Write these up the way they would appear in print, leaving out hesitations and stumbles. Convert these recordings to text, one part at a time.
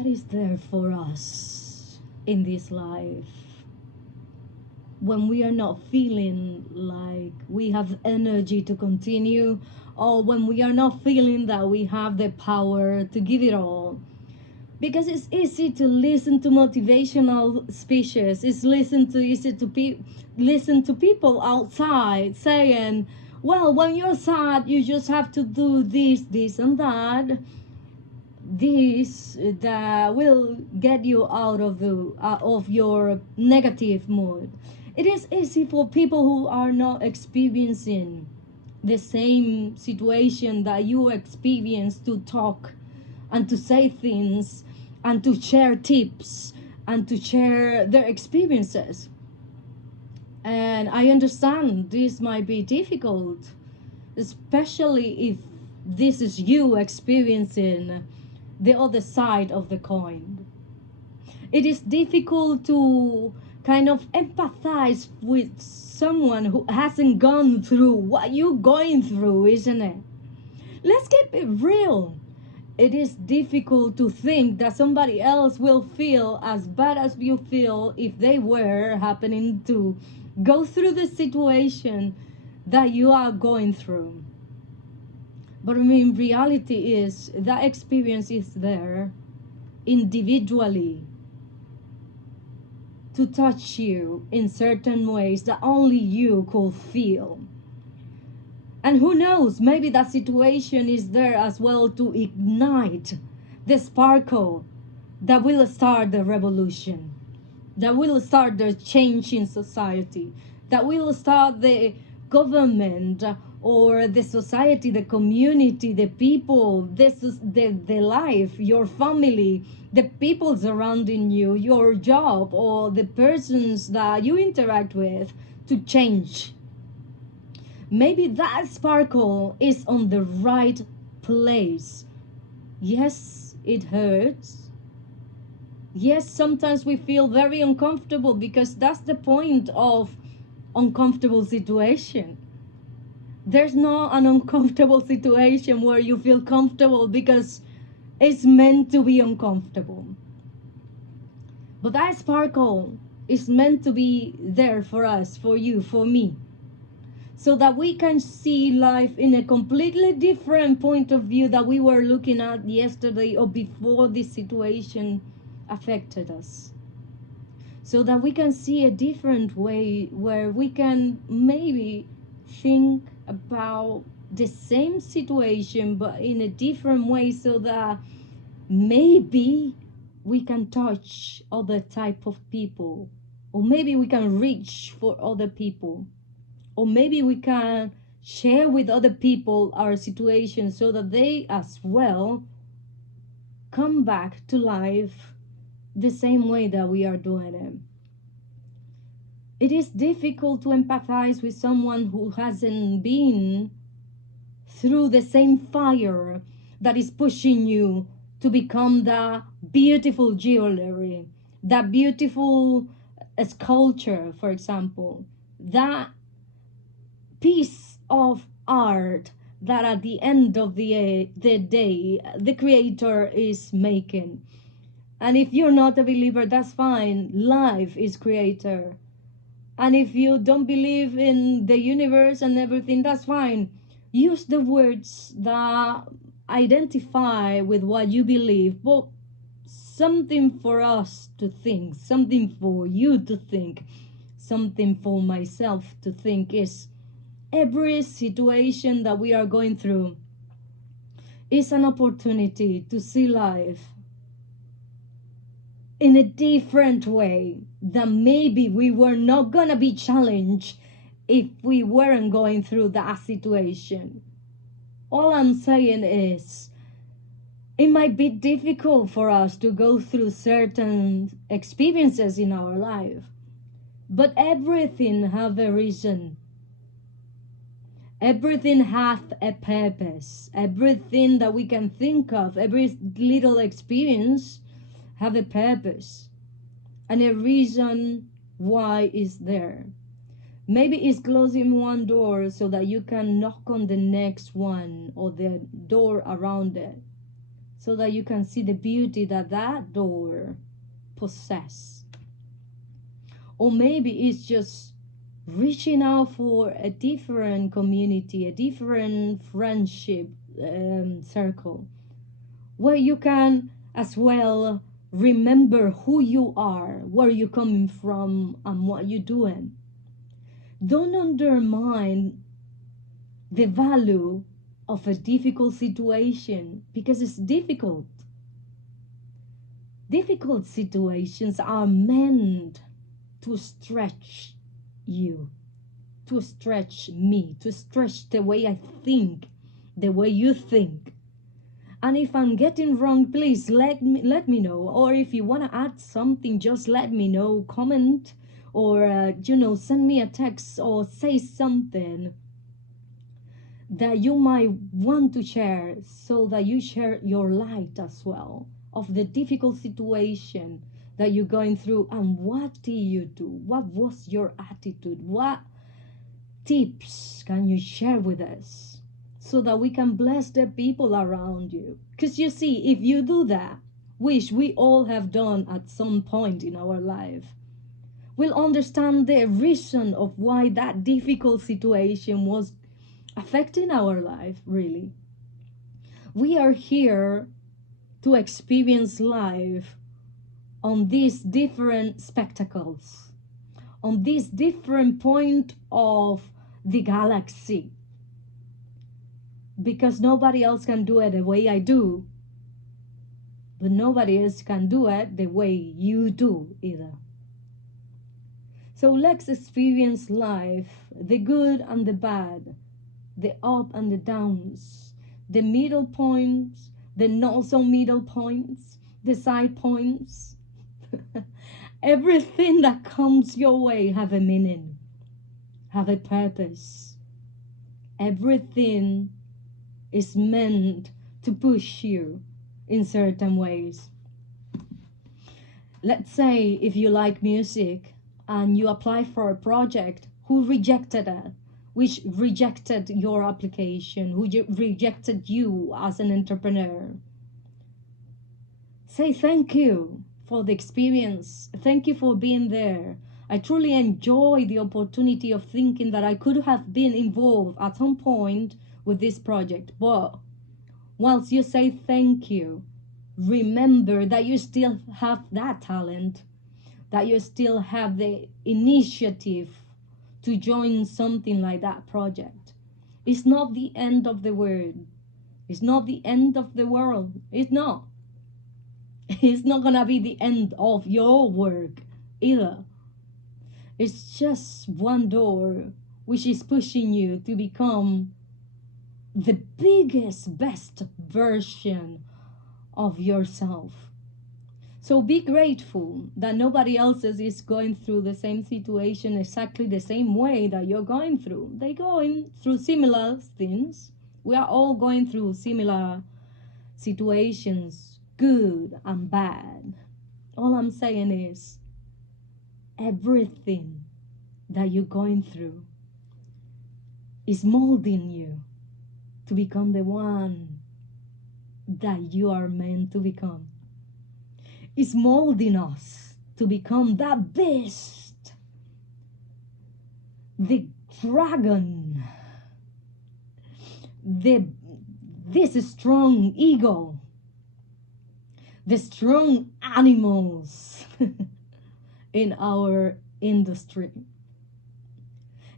God is there for us in this life. When we are not feeling like we have energy to continue, or when we are not feeling that we have the power to give it all. Because it's easy to listen to motivational speeches. It's easy to listen to people outside saying, well, when you're sad, you just have to do this, and that. This that will get you out of your negative mood. It is easy for people who are not experiencing the same situation that you experience to talk and to say things and to share tips and to share their experiences. And I understand this might be difficult, especially if this is you experiencing the other side of the coin. It is difficult to kind of empathize with someone who hasn't gone through what you're going through, isn't it? Let's keep it real. It is difficult to think that somebody else will feel as bad as you feel if they were happening to go through the situation that you are going through. But I mean, reality is that experience is there individually to touch you in certain ways that only you could feel. And who knows, maybe that situation is there as well to ignite the sparkle that will start the revolution, that will start the change in society, that will start the government or the society, the community, the people, the life, your family, the people surrounding you, your job, or the persons that you interact with to change. Maybe that sparkle is on the right place. Yes, it hurts. Yes, sometimes we feel very uncomfortable because that's the point of uncomfortable situation. There's not an uncomfortable situation where you feel comfortable because it's meant to be uncomfortable. But that sparkle is meant to be there for us, for you, for me, so that we can see life in a completely different point of view that we were looking at yesterday or before this situation affected us. So that we can see a different way where we can maybe think about the same situation but in a different way, so that maybe we can touch other type of people, or maybe we can reach for other people, or maybe we can share with other people our situation so that they as well come back to life the same way that we are doing it. It is difficult to empathize with someone who hasn't been through the same fire that is pushing you to become that beautiful jewelry, that beautiful sculpture, for example, that piece of art that at the end of the day the creator is making. And if you're not a believer, that's fine. Life is creator. And if you don't believe in the universe and everything, that's fine. Use the words that identify with what you believe, but something for us to think, something for you to think, something for myself to think is every situation that we are going through is an opportunity to see life in a different way, that maybe we were not gonna be challenged if we weren't going through that situation. All I'm saying is, it might be difficult for us to go through certain experiences in our life, but everything have a reason. Everything hath a purpose. Everything that we can think of, every little experience have a purpose and a reason why it's there. Maybe it's closing one door so that you can knock on the next one or the door around it. so that you can see the beauty that that door possesses. Or maybe it's just reaching out for a different community, a different friendship circle, where you can as well remember who you are, where you're coming from, and what you're doing. Don't undermine the value of a difficult situation, because it's difficult. Difficult situations are meant to stretch you, to stretch me, to stretch the way I think, the way you think. And if I'm getting wrong, please let me know. Or if you want to add something, just let me know. Comment, or send me a text, or say something that you might want to share, so that you share your light as well of the difficult situation that you're going through. And what did you do? What was your attitude? What tips can you share with us, so that we can bless the people around you? Because you see, if you do that, which we all have done at some point in our life, we'll understand the reason of why that difficult situation was affecting our life, really. We are here to experience life on these different spectacles, on this different point of the galaxy, because nobody else can do it the way I do, but nobody else can do it the way you do either. So let's experience life, the good and the bad, the up and the downs, the middle points, the not so middle points, the side points. Everything that comes your way have a meaning, have a purpose. Everything is meant to push you in certain ways. Let's say if you like music and you apply for a project, who rejected it? Which rejected your application? Who rejected you as an entrepreneur? Say thank you for the experience. Thank you for being there. I truly enjoy the opportunity of thinking that I could have been involved at some point with this project. But once you say thank you, remember that you still have that talent, that you still have the initiative to join something like that project. It's not the end of the world. It's not the end of the world. It's not. It's not gonna be the end of your work either. It's just one door which is pushing you to become the biggest, best version of yourself. So be grateful that nobody else is going through the same situation exactly the same way that you're going through. They're going through similar things. We are all going through similar situations, good and bad. All I'm saying is, everything that you're going through is molding you to become the one that you are meant to become. It's molding us to become that beast, the dragon, this strong eagle, the strong animals in our industry.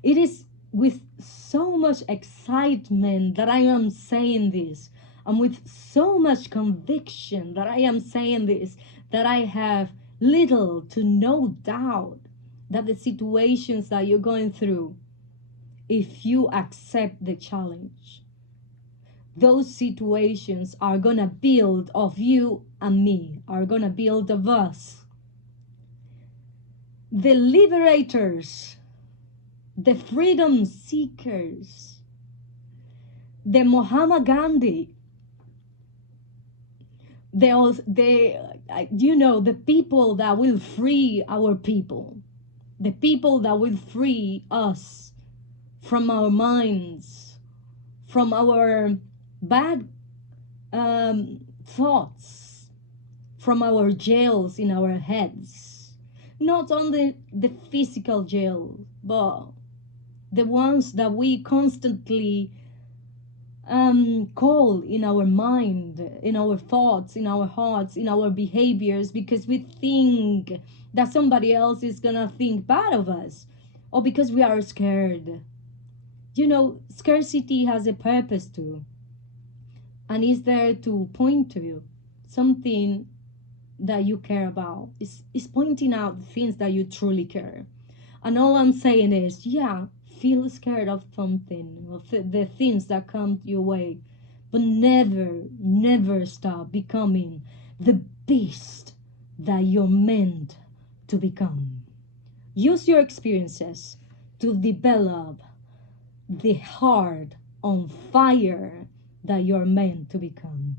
It is with so much excitement that I am saying this, and with so much conviction that I am saying this, that I have little to no doubt that the situations that you're going through, if you accept the challenge, those situations are gonna build of you and me, are gonna build of us. The liberators, the freedom seekers, the Mahatma Gandhi, the people that will free our people, the people that will free us from our minds, from our bad thoughts, from our jails in our heads. Not only the physical jail, but the ones that we constantly call in our mind, in our thoughts, in our hearts, in our behaviors, because we think that somebody else is gonna think bad of us, or because we are scared. You know, scarcity has a purpose too, and is there to point to you something that you care about. Is pointing out the things that you truly care. And all I'm saying is, yeah, feel scared of something, of the things that come your way, but never, never stop becoming the beast that you're meant to become. Use your experiences to develop the heart on fire that you're meant to become.